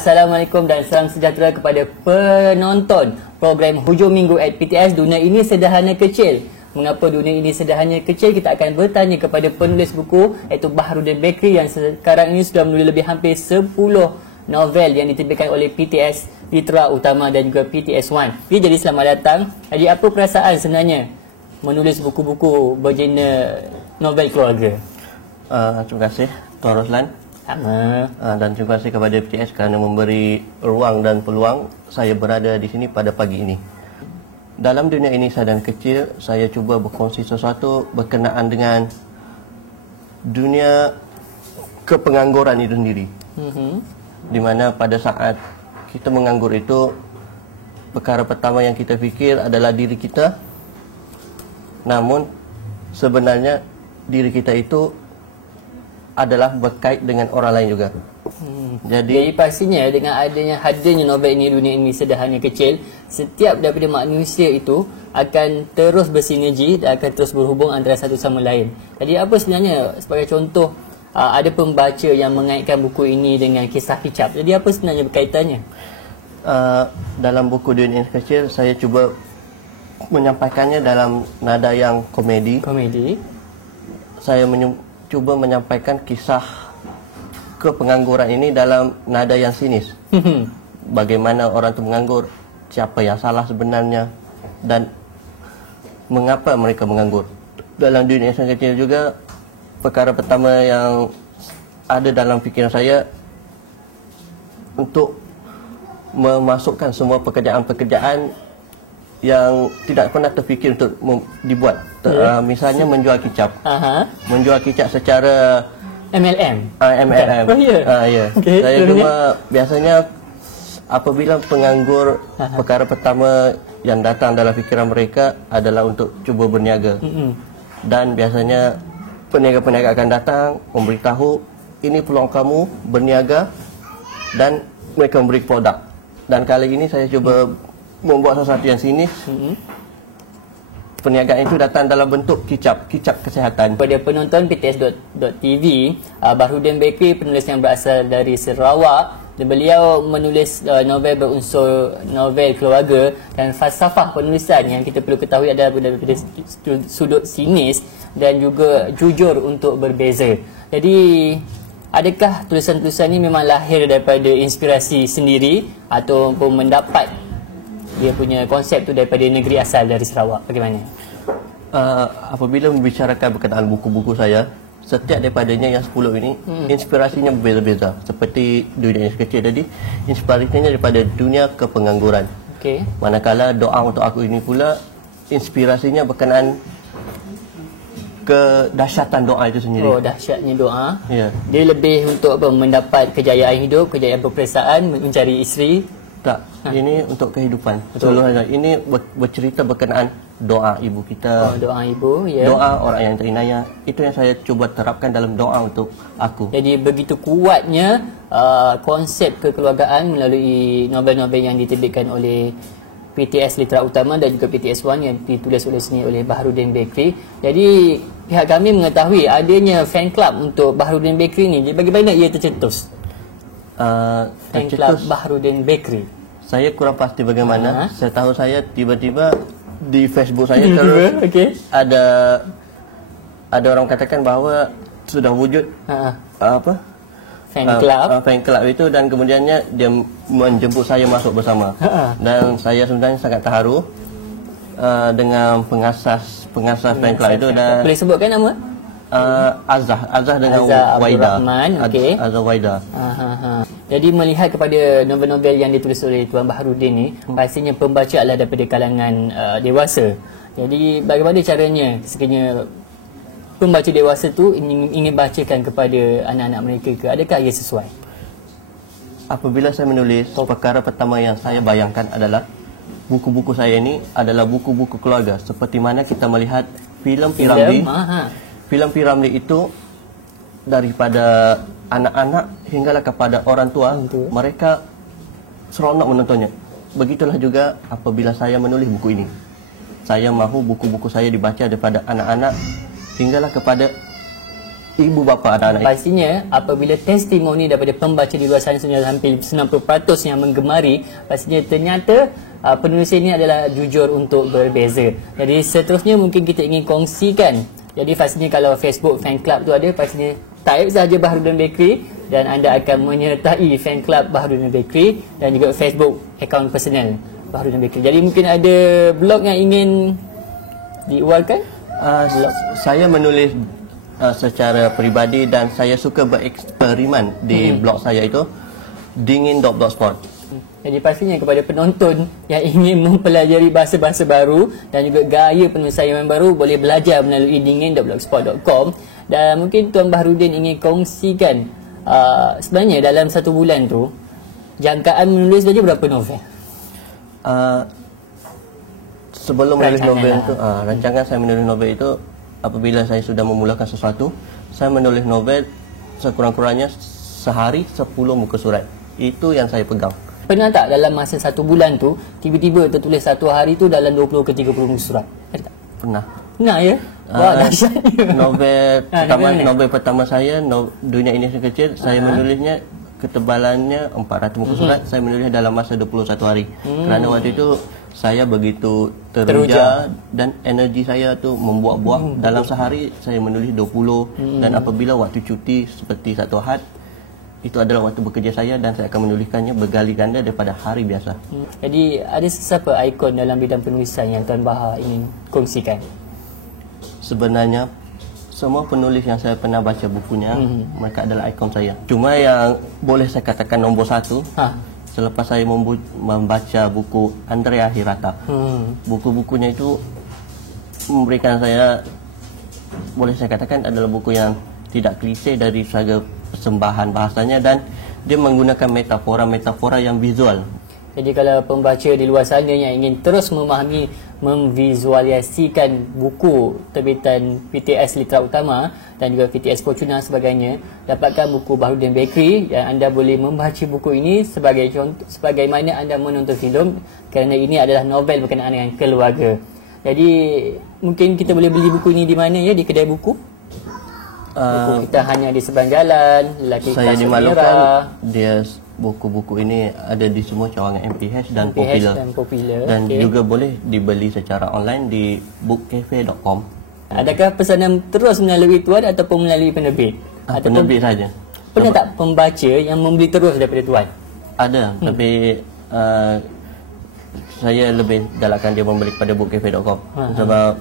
Assalamualaikum dan salam sejahtera kepada penonton program Hujung Minggu at PTS. Dunia ini sederhana kecil. Mengapa dunia ini sederhana kecil? Kita akan bertanya kepada penulis buku iaitu Baharudin Bekri yang sekarang ini sudah menulis lebih hampir 10 novel yang diterbitkan oleh PTS Litera Utama dan juga PTS One. Jadi selamat datang. Jadi apa perasaan sebenarnya menulis buku-buku bergenre novel keluarga? Terima kasih Tuan Roslan. Dan terima kasih kepada PTS kerana memberi ruang dan peluang saya berada di sini pada pagi ini. Dalam dunia ini saya dan kecil, saya cuba berkongsi sesuatu berkenaan dengan dunia kepengangguran itu sendiri. Di mana pada saat kita menganggur itu, perkara pertama yang kita fikir adalah diri kita. Namun sebenarnya diri kita itu adalah berkait dengan orang lain juga. Jadi pastinya dengan hadirnya novel ini, dunia ini sederhana kecil, setiap daripada manusia itu akan terus bersinergi dan akan terus berhubung antara satu sama lain. Jadi apa sebenarnya, sebagai contoh, ada pembaca yang mengaitkan buku ini dengan kisah kicap. Jadi apa sebenarnya berkaitannya? Dalam buku dunia ini kecil, saya cuba menyampaikannya dalam nada yang komedi. Saya cuba menyampaikan kisah kepengangguran ini dalam nada yang sinis. Bagaimana orang itu menganggur, siapa yang salah sebenarnya, dan mengapa mereka menganggur. Dalam dunia yang kecil juga, perkara pertama yang ada dalam fikiran saya untuk memasukkan semua pekerjaan-pekerjaan yang tidak pernah terfikir untuk dibuat. Misalnya menjual kicap. Menjual kicap secara MLM. MLM. Okay. Saya cuma biasanya apabila penganggur, perkara pertama yang datang dalam fikiran mereka adalah untuk cuba berniaga. Dan biasanya peniaga-peniaga akan datang memberitahu, ini peluang kamu berniaga, dan mereka memberi produk. Dan kali ini saya cuba membuat sesuatu yang sinis. Perniagaan itu datang dalam bentuk kicap kesihatan. Pada penonton PTS.tv, Baharudin Bekri penulis yang berasal dari Sarawak, dan beliau menulis novel berunsur novel keluarga, dan falsafah penulisan yang kita perlu ketahui adalah daripada sudut sinis dan juga jujur untuk berbeza. Jadi adakah tulisan-tulisan ini memang lahir daripada inspirasi sendiri ataupun mendapat dia punya konsep tu daripada negeri asal dari Sarawak? Bagaimana? Apabila membicarakan berkenaan buku-buku saya, setiap daripadanya yang 10 ini inspirasinya berbeza-beza. Seperti dunia yang kecil tadi, inspirasinya daripada dunia kepengangguran. Manakala doa untuk aku ini pula, inspirasinya berkenaan kedahsyatan doa itu sendiri. Oh, dahsyatnya doa. Dia lebih untuk apa? Mendapat kejayaan hidup, kejayaan perpisahan, mencari isteri. Tak, ini untuk kehidupan. Ini bercerita berkenaan doa ibu kita. Doa ibu, doa orang yang terinaya. Itu yang saya cuba terapkan dalam doa untuk aku. Jadi begitu kuatnya konsep kekeluargaan melalui novel-novel yang diterbitkan oleh PTS Litera Utama dan juga PTS One yang ditulis oleh sini oleh Baharudin Bekri. Jadi pihak kami mengetahui adanya fan club untuk Baharudin Bekri ni. Bagaimana ia tercetus? Fan club Baharudin Bekri. Saya kurang pasti bagaimana. Setahu saya tiba-tiba di Facebook saya terus ada orang katakan bahawa sudah wujud fan club itu, dan kemudiannya dia menjemput saya masuk bersama. Dan saya sebenarnya sangat terharu dengan pengasas fan club itu. Dan boleh sebutkan nama? Azah dengan Waida. Azah Waida. Jadi melihat kepada novel-novel yang ditulis oleh Tuan Baharudin ni, pastinya pembaca adalah daripada kalangan dewasa. Jadi bagaimana caranya sekiranya pembaca dewasa tu ingin bacakan kepada anak-anak mereka ke? Adakah ia sesuai? Apabila saya menulis, perkara pertama yang saya bayangkan adalah buku-buku saya ini adalah buku-buku keluarga. Seperti mana kita melihat filem P. Ramlee itu, daripada anak-anak hinggalah kepada orang tua, mereka seronok menontonnya. Begitulah juga apabila saya menulis buku ini. Saya mahu buku-buku saya dibaca daripada anak-anak hinggalah kepada ibu bapa anak-anak. Pastinya apabila testimoni daripada pembaca di luar sana hampir 90% yang menggemari, pastinya ternyata penulis ini adalah jujur untuk berbeza. Jadi seterusnya mungkin kita ingin kongsikan. Jadi pastinya kalau Facebook fan club tu ada, pastinya type sahaja Baharudin Bakery dan anda akan menyertai fan club Baharudin Bakery dan juga Facebook akaun personal Baharudin Bakery. Jadi mungkin ada blog yang ingin diuraikan? Saya menulis secara peribadi dan saya suka bereksperimen di blog saya itu dingin.blogspot. Jadi pastinya kepada penonton yang ingin mempelajari bahasa-bahasa baru dan juga gaya penulisan yang baru, boleh belajar melalui dingin.blogspot.com. Dan mungkin Tuan Baharudin ingin kongsikan sebenarnya dalam satu bulan tu jangkaan menulis saja berapa novel? Sebelum menulis novel itu, rancangan saya menulis novel itu apabila saya sudah memulakan sesuatu, saya menulis novel sekurang-kurangnya sehari 10 muka surat. Itu yang saya pegang. Pernah tak dalam masa satu bulan tu tiba-tiba tertulis satu hari tu dalam 20 ke 30 muka surat? Ada tak? Pernah. Pernah ya? Wah, dahsyatnya. Novel pertama saya, Dunia Ini Sekecil, saya menulisnya ketebalannya 400 muka surat. Saya menulisnya dalam masa 21 hari. Kerana waktu itu saya begitu teruja dan energi saya tu membuat-buat. Dalam sehari saya menulis 20 dan apabila waktu cuti seperti satu Ahad, itu adalah waktu bekerja saya dan saya akan menuliskannya bergali ganda daripada hari biasa. Jadi ada siapa ikon dalam bidang penulisan yang Tuan Bahar ingin kongsikan? Sebenarnya semua penulis yang saya pernah baca bukunya, mereka adalah ikon saya. Cuma yang boleh saya katakan nombor satu, selepas saya membaca buku Andrea Hirata. Buku-bukunya itu memberikan saya, boleh saya katakan adalah buku yang tidak klise dari segala persembahan bahasanya dan dia menggunakan metafora-metafora yang visual. Jadi kalau pembaca di luar sana yang ingin terus memahami, memvisualisasikan buku terbitan PTS Litera Utama dan juga PTS Fortuna sebagainya, dapatkan buku Baharudin Bakery yang anda boleh membaca buku ini sebagai contoh, sebagaimana anda menonton filem, kerana ini adalah novel berkenaan dengan keluarga. Jadi mungkin kita boleh beli buku ini di mana ya? Di kedai buku? Buku kita hanya di seberang jalan, lelaki saya kasut dimalukan merah. dia buku-buku ini ada di semua cawangan MPH dan Popular dan juga boleh dibeli secara online di bookcafe.com. Adakah pesanan terus melalui tuan ataupun melalui penerbit? Penerbit saja. Pernah tak pembaca yang membeli terus daripada tuan? Ada, tapi saya lebih galakkan dia membeli pada bookcafe.com sebab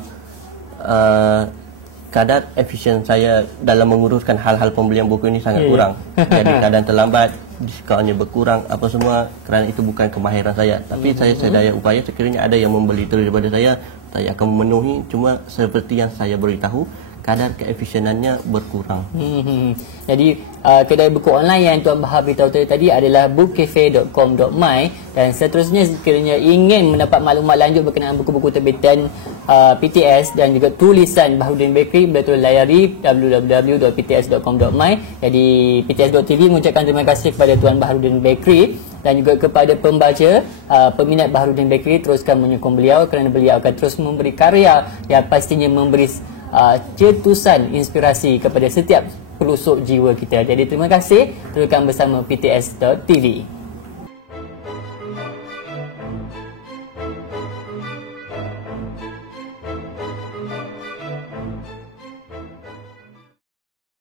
kadar efisien saya dalam menguruskan hal-hal pembelian buku ini sangat kurang. Jadi kadang terlambat, diskonnya berkurang, apa semua, kerana itu bukan kemahiran saya. Tapi saya sedaya upaya sekiranya ada yang membeli terus daripada saya akan memenuhi. Cuma seperti yang saya beritahu, kadar keefisienannya berkurang. Jadi kedai buku online yang Tuan Bahar beritahu tadi adalah bookcafe.com.my dan seterusnya sekiranya ingin mendapat maklumat lanjut berkenaan buku-buku terbitan PTS dan juga tulisan Baharudin Bakery, betul layari www.pts.com.my. Jadi PTS.tv mengucapkan terima kasih kepada Tuan Baharudin Bakery dan juga kepada pembaca peminat Baharudin Bakery, teruskan menyokong beliau kerana beliau akan terus memberi karya yang pastinya memberi cetusan inspirasi kepada setiap pelusuk jiwa kita. Jadi terima kasih, teruskan bersama PTS.tv.